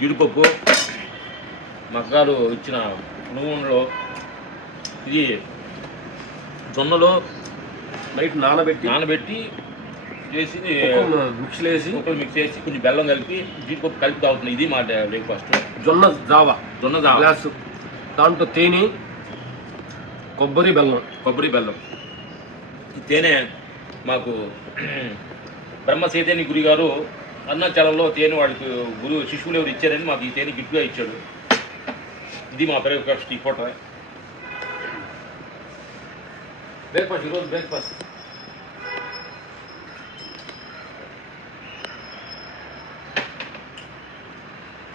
జీడిపప్పు మగ్గాలు ఇచ్చిన నువ్వులో ఇది జొన్నలో నైట్ నానబెట్టి నానబెట్టి చేసి వేసి ముక్కలు మిక్స్ చేసి కొంచెం బెల్లం కలిపి జీడిపప్పు కలిపి తాగుతున్నాయి ఇది మా బ్రేక్ఫాస్ట్ జొన్న జావా. జొన్న జావ. గ్లాసు. దాంట్లో తేనె కొబ్బరి బెల్లం. కొబ్బరి బెల్లం. ఈ తేనె మాకు బ్రహ్మ చైతన్య గురి గారు అరుణాచలంలో తేనె వాడికి గురువు శిశువులు ఎవరు ఇచ్చారని మాకు ఈ తేనె గిఫ్ట్గా ఇచ్చాడు. ఇది మా బ్రేక్ఫాస్ట్ ఈ ఫోటో బ్రేక్ఫాస్ట్ ఈరోజు బ్రేక్ఫాస్ట్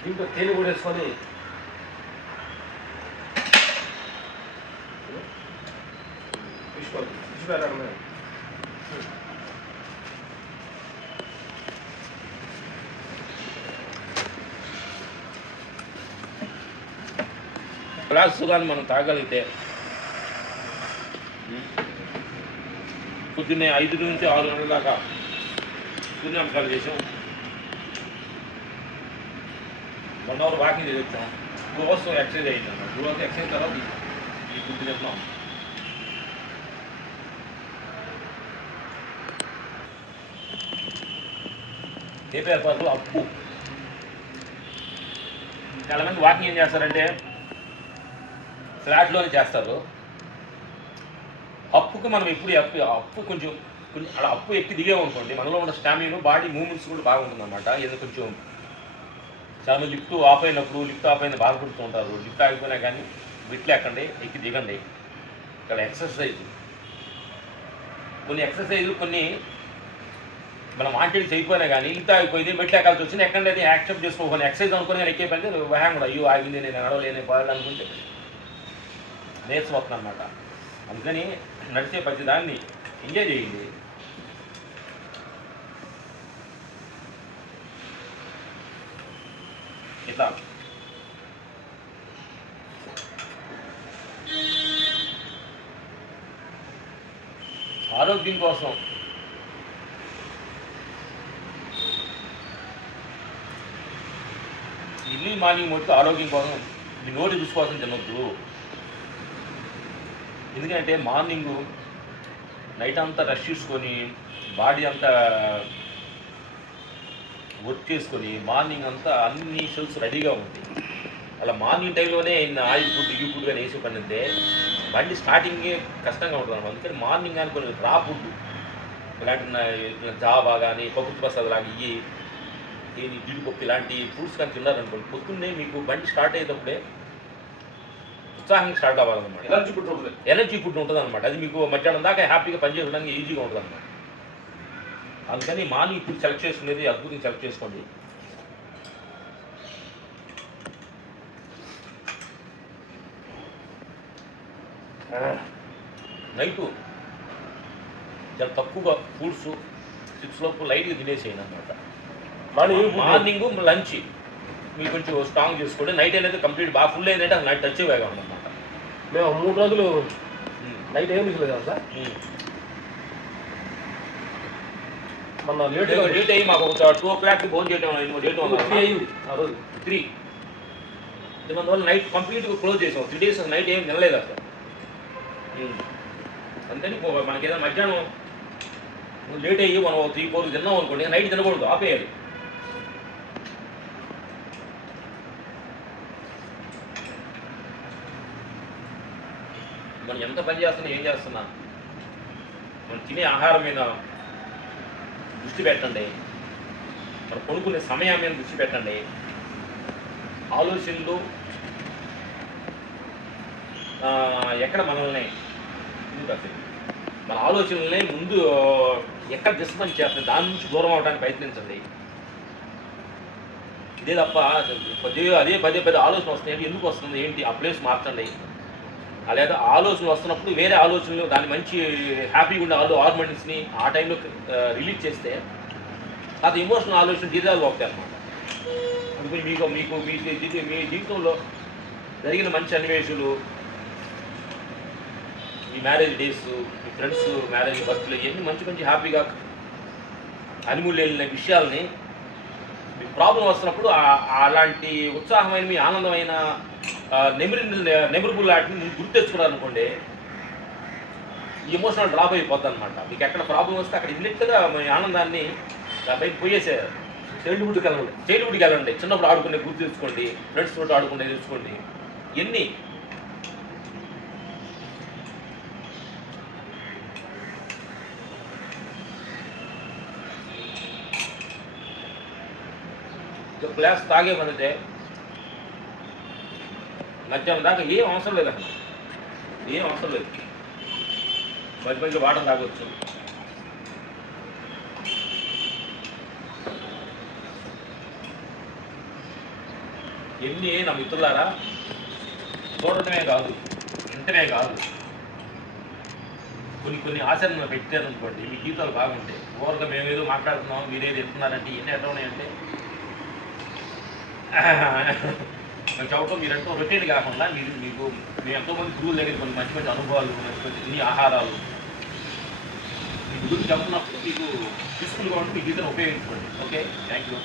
దీంట్లో తేనె కూడా వేసుకొని తీసుకోవాలి. తీసిపోయారు గ్లాస్ కానీ మనం తాగలిగితే పొద్దున్నే ఐదు నుంచి ఆరు గంటల దాకా సూర్యాంశాలు చేసాం. వన్ అవర్ వాకింగ్ చేసి వచ్చాం. టూ అవర్స్ ఎక్సర్సైజ్ అయ్యింది టూ అవర్స్ ఎక్సర్సైజ్ తర్వాత ఈ- ఈ ఫుడ్ తింటున్నాం కేపీఆర్ పార్కులో అప్పు? చాలా మంది వాకింగ్ ఏం చేస్తారంటే ఫ్లాట్లోనే చేస్తారు. అప్పుకి మనం ఎప్పుడు అప్పు అప్పు కొంచెం కొంచెం అలా అప్పు ఎక్కి దిగామనుకోండి మనలో ఉన్న స్టామినా బాడీ మూమెంట్స్ కూడా బాగుంటుంది అనమాట ఏదో కొంచెం చాలా లిఫ్ట్ ఆఫ్ అయినప్పుడు లిఫ్ట్ ఆఫ్ అయిన బాధపడుతూ ఉంటారు. లిఫ్ట్ ఆగిపోయినా కానీ బిట్లు ఎక్కండి ఎక్కి దిగండి. ఇక్కడ ఎక్సర్సైజ్. కొన్ని ఎక్సర్సైజులు కొన్ని మనం వాంటెడ్ చేయకపోయినా కానీ ఇంత అయిపోయింది మెట్లు ఎక్కాల్సి వచ్చింది ఎక్కడ అది యాక్సెప్ట్ చేసుకోవాలి ఎక్సర్సైజ్ అనుకుని ఎక్కే పని వ్యాయామం కూడా అయ్యో ఆగింది నేను నడవలేని పోయాలి అనుకుంటే నీరసం వస్తుంది అనమాట అందుకని నడిచే ప్రతి దాన్ని ఎంజాయ్ చేయండి. ఇట్లా. ఆరోగ్యం కోసం. ఇల్లు మార్నింగ్ మొత్తం ఆరోగ్యం కోసం మీ నోటి చూసుకోవాల్సిన తినొద్దు. ఎందుకంటే మార్నింగ్ నైట్ అంతా రెస్ట్ చూసుకొని బాడీ అంతా వర్క్ చేసుకొని మార్నింగ్ అంతా అన్ని షెల్స్ రెడీగా ఉంటాయి అలా మార్నింగ్ టైంలోనే ఆయిల్ ఫుడ్ ఈ ఫుడ్ కానీ వేసే పని అంటే బండి స్టార్టింగే కష్టంగా ఉంటుంది అన్నమాట. అందుకని మార్నింగ్ కానీ కొన్ని రా ఫుడ్ ఇలాంటి జాబా కానీ పప్పు ప్రసాద్ లాగా ఇవి దీని జీడిపప్పు ఇలాంటి ఫ్రూట్స్ కానీ తిన్నారనుకోండి పొద్దున్నే మీకు బండి స్టార్ట్ అయ్యేటప్పుడే ఉత్సాహంగా స్టార్ట్ అవ్వాలన్నమాట. ఎనర్జీ ఫుడ్ ఉంటుంది. ఎనర్జీ ఫుడ్ ఉంటుంది అనమాట అది మీకు మధ్యాహ్నం దాకా హ్యాపీగా పనిచేయడానికి ఈజీగా ఉంటుంది అనమాట అందుకని మార్నింగ్ ఫుడ్ సెలెక్ట్ చేసుకునేది అద్భుతంగా సెలెక్ట్ చేసుకోండి. నైటు చాలా తక్కువగా ఫుడ్స్ సిక్స్ లోపు లైట్గా తినేసేయండి అనమాట మార్నింగ్ మార్నింగ్ లంచ్. మీరు కొంచెం స్ట్రాంగ్ చేసుకోండి. నైట్ అనేది కంప్లీట్ బాగా ఫుల్ అయిందంటే అసలు నైట్ టచ్ వేగా అనమాట మేము మూడు రోజులు నైట్ ఏం తీసుకోలేదు కదా సార్. మొన్న లేట్ డేట్ అయ్యి మాకు టూ ఓ క్లాక్ భోజనం చేయడం డేట్ త్రీ అయింది ఆ రోజు. త్రీ. అందువల్ల నైట్ కంప్లీట్గా క్లోజ్ చేసాం. త్రీ డేస్ నైట్ ఏం తినలేదు అసలు అంతేని పో- మనకి ఏదైనా మధ్యాహ్నం లేట్ అయ్యి మనం త్రీ ఫోర్ తిన్నాం అనుకోండి నైట్ తినకూడదు ఆపేయాలి. మనం ఎంత పని చేస్తున్నా ఏం చేస్తున్నా? మనం తినే ఆహారం మీద దృష్టి పెట్టండి. మనం కొనుక్కునే సమయం మీద దృష్టి పెట్టండి. ఆలోచనలు ఎక్కడ మనల్ని మన ఆలోచనల్ని ముందు ఎక్కడ డిస్టర్బెన్స్ చేస్తుంది దాని నుంచి దూరం అవడానికి ప్రయత్నించండి. ఇదే తప్ప పదే అదే పదే పదే ఆలోచన వస్తాయి. ఎందుకు వస్తుంది? ఏంటి? ఆ ప్లేస్ మార్చండి. లేదా ఆలోచనలు వస్తున్నప్పుడు వేరే ఆలోచనలు దాని మంచి హ్యాపీగా ఉండే ఆలో హార్మోన్స్ని ఆ టైంలో రిలీజ్ చేస్తే అది ఇమోషనల్ ఆలోచన డిజాల్వ్ అవుతాయి అన్నమాట. అందుకని మీకు మీకు మీ మీ జీవితంలో జరిగిన మంచి అన్వేషణలు మీ మ్యారేజ్ డేస్ మీ ఫ్రెండ్స్ మ్యారేజ్ బర్త్లు ఇవన్నీ మంచి మంచి హ్యాపీగా అనుమూల్యమైన విషయాల్ని ప్రాబ్లం వస్తున్నప్పుడు అలాంటి ఉత్సాహమైన మీ ఆనందమైన నెమిరి నెమరుబుల్ వాటిని గుర్తు తెచ్చుకున్నారనుకోండి ఈ ఎమోషనల్ డ్రాప్ అయిపోద్ది అనమాట మీకు ఎక్కడ ప్రాబ్లం వస్తే అక్కడ ఇమ్మీడియట్గా మీ ఆనందాన్ని బయట పోయేసేయాలి చైల్డ్హుడ్కి వెళ్ళండి. చైల్డ్హుడ్కి వెళ్ళండి. చిన్నప్పుడు ఆడుకునే గుర్తు తెచ్చుకోండి. ఫ్రెండ్స్ తోటి ఆడుకునే తెచ్చుకోండి. ఎన్ని ఒక గ్లాస్ తాగే మధ్యాహ్నం దాకా ఏం అవసరం లేదు అసలు ఏం అవసరం లేదు మధ్య మధ్యలో వాటర్ తాగొచ్చు ఎన్ని నా మిత్రులారా చూడటమే కాదు వింటమే కాదు కొన్ని కొన్ని ఆచరణలు పెట్టారనుకోండి మీ జీవితాలు బాగుంటాయి ఓవర్గా మేమేదో మాట్లాడుతున్నాం మీరేదో చెప్తున్నారంటే ఎన్ని ఎట్లా ఉన్నాయంటే మేము మీరు మీరంటూ రొటీన్ కాకుండా మీరు మీకు మీ ఎంతోమంది గురువుల దగ్గర కొన్ని మంచి మంచి అనుభవాలు మంచి మంచి అన్ని ఆహారాలు మీ గురించి చెప్తున్నప్పుడు మీకు తీసుకుని కాబట్టి మీ జీవితాన్ని ఉపయోగించుకోండి. Okay thank you